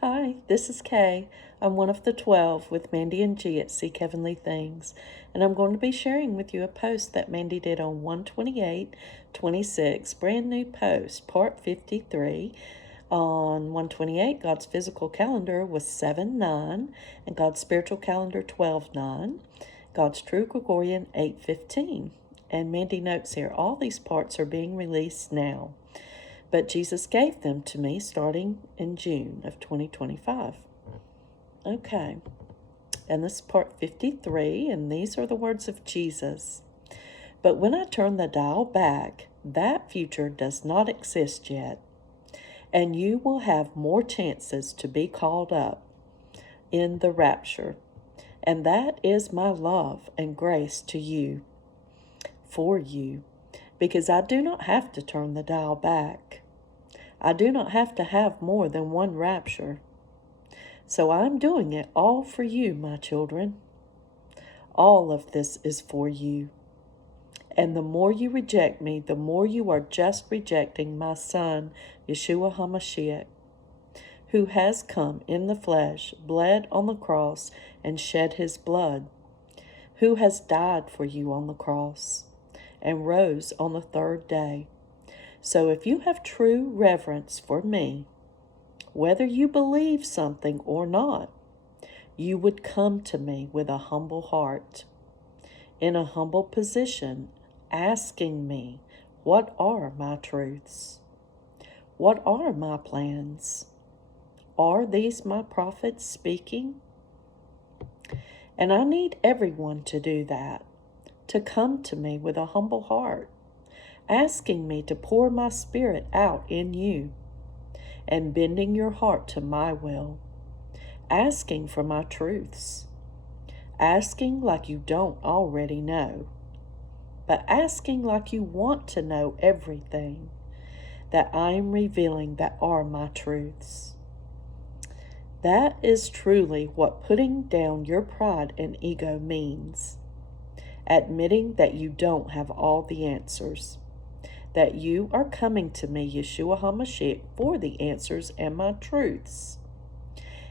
Hi, this is Kay. I'm one of the 12 with Mandi and G at Seek Heavenly Things, and I'm going to be sharing with you a post that Mandi did on 1/28/26, brand new post, part 53. On 1/28, God's physical calendar was 7/9, and God's spiritual calendar 12/9, God's True Gregorian 8/15. And Mandi notes here, all these parts are being released now, but Jesus gave them to me starting in June of 2025. Okay, and this is part 53, and these are the words of Jesus. But when I turn the dial back, that future does not exist yet, and you will have more chances to be called up in the rapture. And that is my love and grace to you, for you, because I do not have to turn the dial back. I do not have to have more than one rapture. So I'm doing it all for you, my children. All of this is for you. And the more you reject me, the more you are just rejecting my Son, Yeshua Hamashiach, who has come in the flesh, bled on the cross, and shed his blood, who has died for you on the cross, and rose on the third day. So if you have true reverence for me, whether you believe something or not, you would come to me with a humble heart, in a humble position, asking me, what are my truths? What are my plans? Are these my prophets speaking? And I need everyone to do that, to come to me with a humble heart, asking me to pour my spirit out in you, and bending your heart to my will, asking for my truths, asking like you don't already know, but asking like you want to know everything that I am revealing that are my truths. That is truly what putting down your pride and ego means. Admitting that you don't have all the answers, that you are coming to me, Yeshua HaMashiach, for the answers and my truths.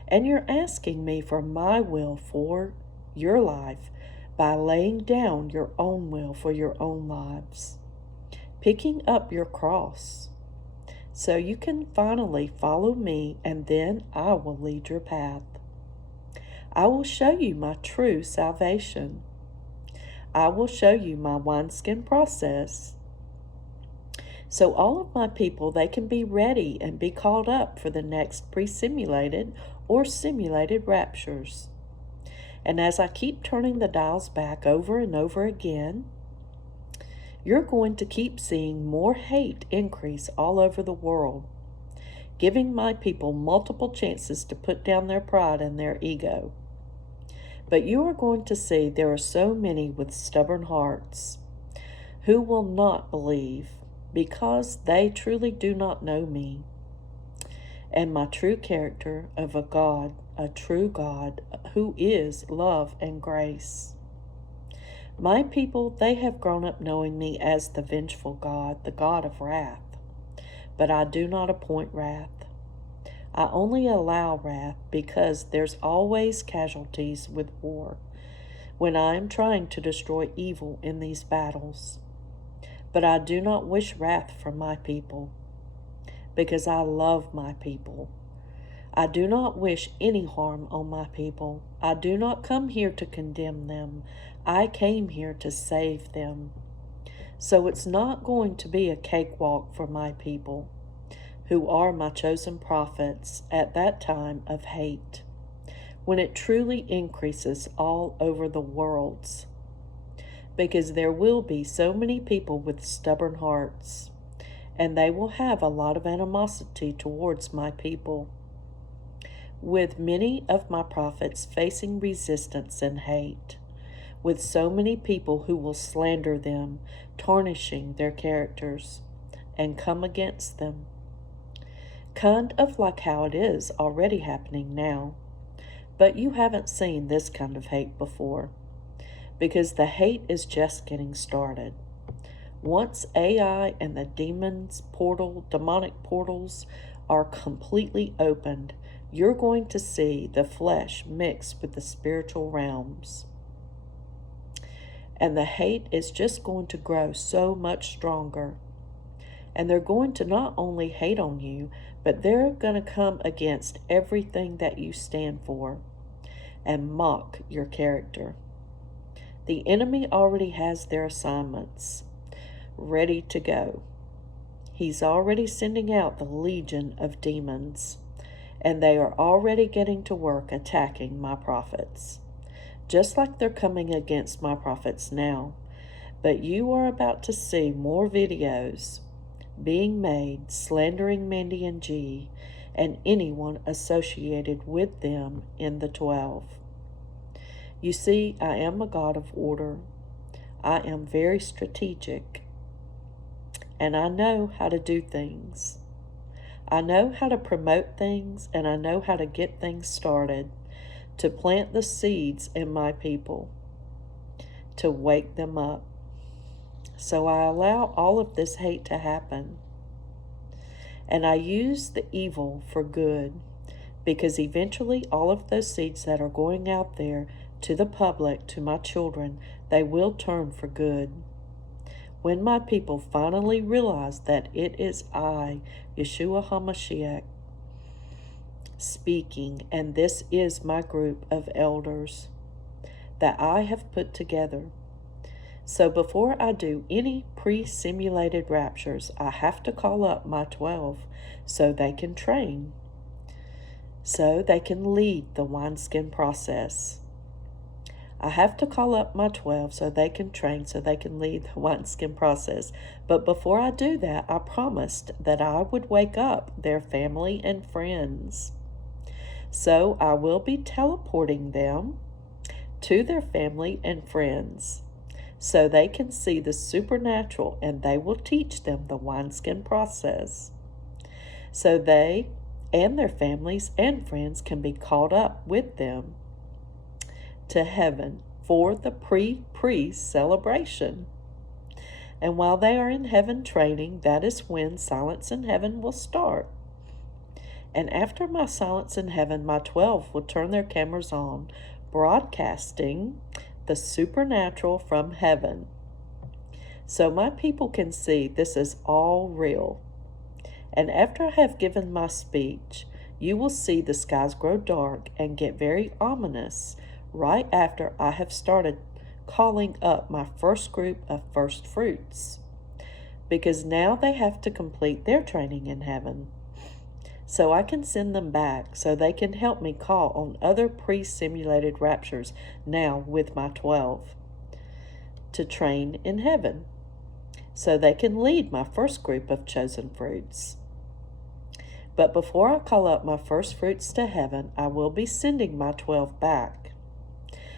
And you're asking me for my will for your life by laying down your own will for your own lives, picking up your cross, so you can finally follow me, and then I will lead your path. I will show you my true salvation. I will show you my wineskin process. So all of my people, they can be ready and be called up for the next pre-simulated or simulated raptures. And as I keep turning the dials back over and over again, you're going to keep seeing more hate increase all over the world, giving my people multiple chances to put down their pride and their ego. But you are going to see there are so many with stubborn hearts who will not believe, because they truly do not know me and my true character of a God, a true God who is love and grace. My people, they have grown up knowing me as the vengeful God, the God of wrath. But I do not appoint wrath. I only allow wrath because there's always casualties with war when I am trying to destroy evil in these battles. But I do not wish wrath from my people, because I love my people. I do not wish any harm on my people. I do not come here to condemn them. I came here to save them. So it's not going to be a cakewalk for my people, who are my chosen prophets at that time of hate, when it truly increases all over the worlds. Because there will be so many people with stubborn hearts, and they will have a lot of animosity towards my people, with many of my prophets facing resistance and hate, with so many people who will slander them, tarnishing their characters, and come against them. Kind of like how it is already happening now, but you haven't seen this kind of hate before, because the hate is just getting started. Once AI and the demonic portals are completely opened, you're going to see the flesh mixed with the spiritual realms. And the hate is just going to grow so much stronger. And they're going to not only hate on you, but they're going to come against everything that you stand for and mock your character. The enemy already has their assignments ready to go. He's already sending out the legion of demons, and they are already getting to work attacking my prophets, just like they're coming against my prophets now. But you are about to see more videos being made slandering Mandi and G and anyone associated with them in the 12. You see, I am a God of order. I am very strategic, and I know how to do things. I know how to promote things, and I know how to get things started, to plant the seeds in my people, to wake them up. So I allow all of this hate to happen. And I use the evil for good, because eventually all of those seeds that are going out there to the public, to my children, they will turn for good. When my people finally realize that it is I, Yeshua Hamashiach, speaking, and this is my group of elders that I have put together. So before I do any pre-simulated raptures, I have to call up my 12 so they can train, so they can lead the wineskin process. I have to call up my 12 so they can train, so they can lead the wineskin process. But before I do that, I promised that I would wake up their family and friends. So I will be teleporting them to their family and friends, so they can see the supernatural, and they will teach them the wineskin process, so they and their families and friends can be caught up with them to heaven for the pre-priest celebration. And while they are in heaven training, that is when Silence in Heaven will start. And after my Silence in Heaven, my 12 will turn their cameras on, broadcasting the supernatural from heaven, so my people can see this is all real. And after I have given my speech, you will see the skies grow dark and get very ominous right after I have started calling up my first group of first fruits, because now they have to complete their training in heaven. So I can send them back so they can help me call on other pre-simulated raptures now with my 12 to train in heaven, so they can lead my first group of chosen fruits. But before I call up my first fruits to heaven, I will be sending my 12 back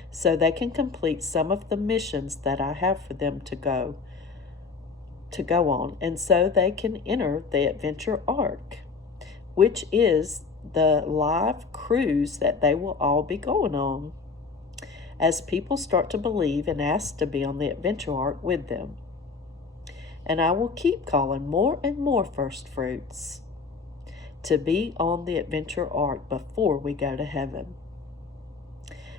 so they can complete some of the missions that I have for them to go on, and so they can enter the adventure ark, which is the live cruise that they will all be going on, as people start to believe and ask to be on the adventure ark with them. And I will keep calling more and more first fruits to be on the adventure ark before we go to heaven,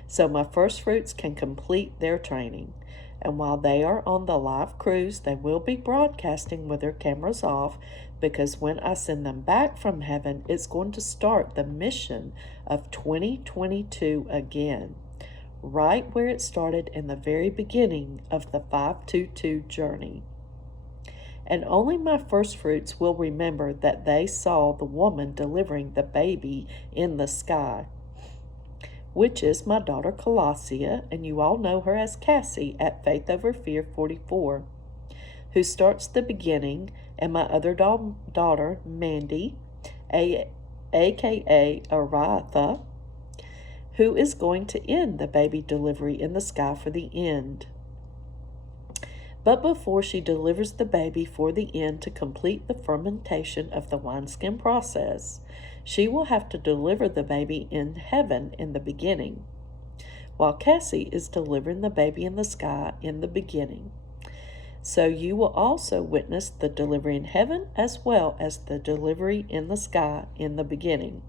so my first fruits can complete their training. And while they are on the live cruise, they will be broadcasting with their cameras off, because when I send them back from heaven, it's going to start the mission of 2022 again, right where it started in the very beginning of the 522 journey. And only my first fruits will remember that they saw the woman delivering the baby in the sky, which is my daughter Colossia, and you all know her as Cassie at Faith Over Fear 44, who starts the beginning, and my other daughter, Mandi, a.k.a. Aratha, who is going to end the baby delivery in the sky for the end. But before she delivers the baby for the end to complete the fermentation of the wineskin process, she will have to deliver the baby in heaven in the beginning, while Cassie is delivering the baby in the sky in the beginning. So you will also witness the delivery in heaven as well as the delivery in the sky in the beginning.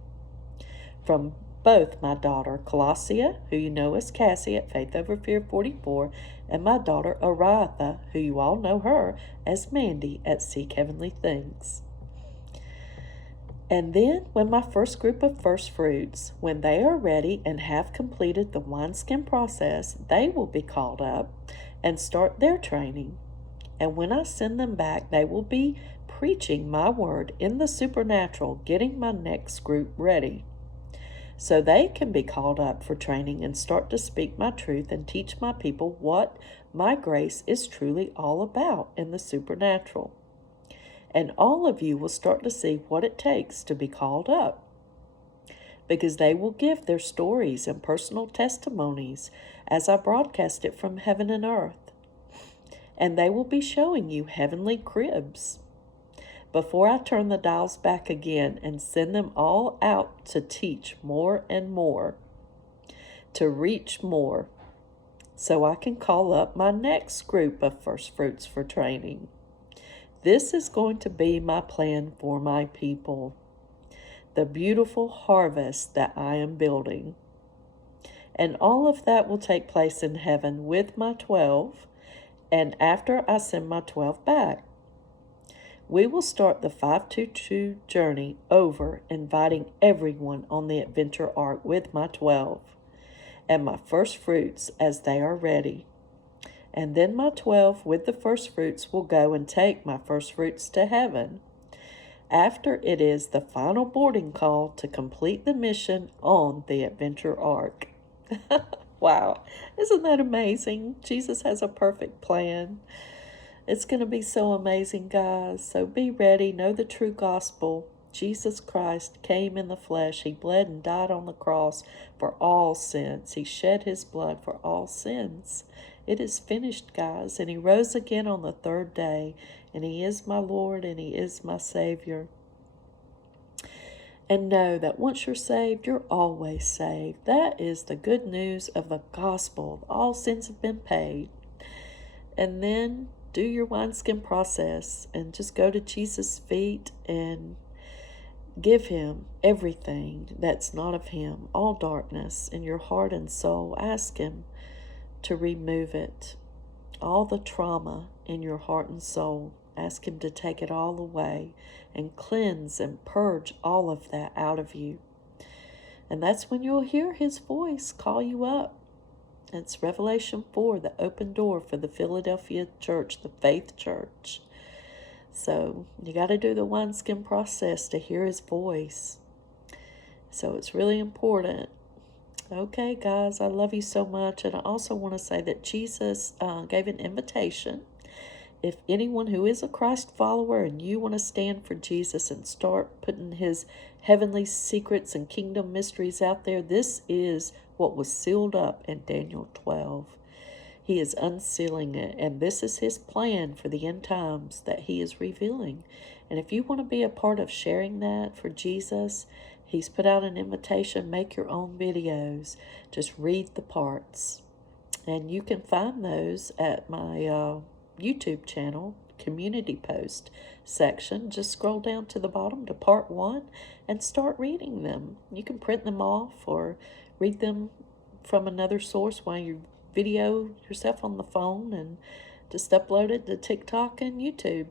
from both my daughter Colossia, who you know as Cassie at Faith Over Fear 44, and my daughter Aratha, who you all know her as Mandi at Seek Heavenly Things. And then, when my first group of first fruits, when they are ready and have completed the wineskin process, they will be called up and start their training. And when I send them back, they will be preaching my word in the supernatural, getting my next group ready. So they can be called up for training and start to speak my truth and teach my people what my grace is truly all about in the supernatural. And all of you will start to see what it takes to be called up, because they will give their stories and personal testimonies as I broadcast it from heaven and earth. And they will be showing you heavenly cribs. Before I turn the dials back again and send them all out to teach more and more, to reach more, so I can call up my next group of first fruits for training. This is going to be my plan for my people, the beautiful harvest that I am building. And all of that will take place in heaven with my 12, and after I send my 12 back. We will start the 522 journey over, inviting everyone on the adventure ark with my 12 and my first fruits as they are ready. And then my 12 with the first fruits will go and take my first fruits to heaven, after it is the final boarding call to complete the mission on the adventure ark. Wow, isn't that amazing? Jesus has a perfect plan. It's going to be so amazing, guys. So be ready. Know the true gospel. Jesus Christ came in the flesh. He bled and died on the cross for all sins. He shed his blood for all sins. It is finished, guys. And he rose again on the third day. And he is my Lord and he is my Savior. And know that once you're saved, you're always saved. That is the good news of the gospel. All sins have been paid. And then do your wineskin process and just go to Jesus' feet and give him everything that's not of him, all darkness in your heart and soul. Ask him to remove it, all the trauma in your heart and soul. Ask him to take it all away and cleanse and purge all of that out of you. And that's when you'll hear his voice call you up. It's Revelation 4, the open door for the Philadelphia church, the faith church. So you got to do the wineskin process to hear his voice. So it's really important. Okay, guys, I love you so much. And I also want to say that Jesus gave an invitation. If anyone who is a Christ follower and you want to stand for Jesus and start putting his heavenly secrets and kingdom mysteries out there, this is what was sealed up in Daniel 12. He is unsealing it, and this is his plan for the end times that he is revealing. And if you want to be a part of sharing that for Jesus, he's put out an invitation. Make your own videos. Just read the parts. And you can find those at my YouTube channel, community post section. Just scroll down to the bottom to part 1 and start reading them. You can print them off or read them from another source while you video yourself on the phone and just upload it to TikTok and YouTube.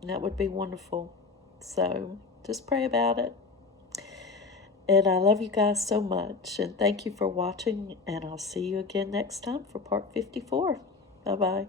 And that would be wonderful. So just pray about it. And I love you guys so much. And thank you for watching. And I'll see you again next time for part 54. Bye-bye.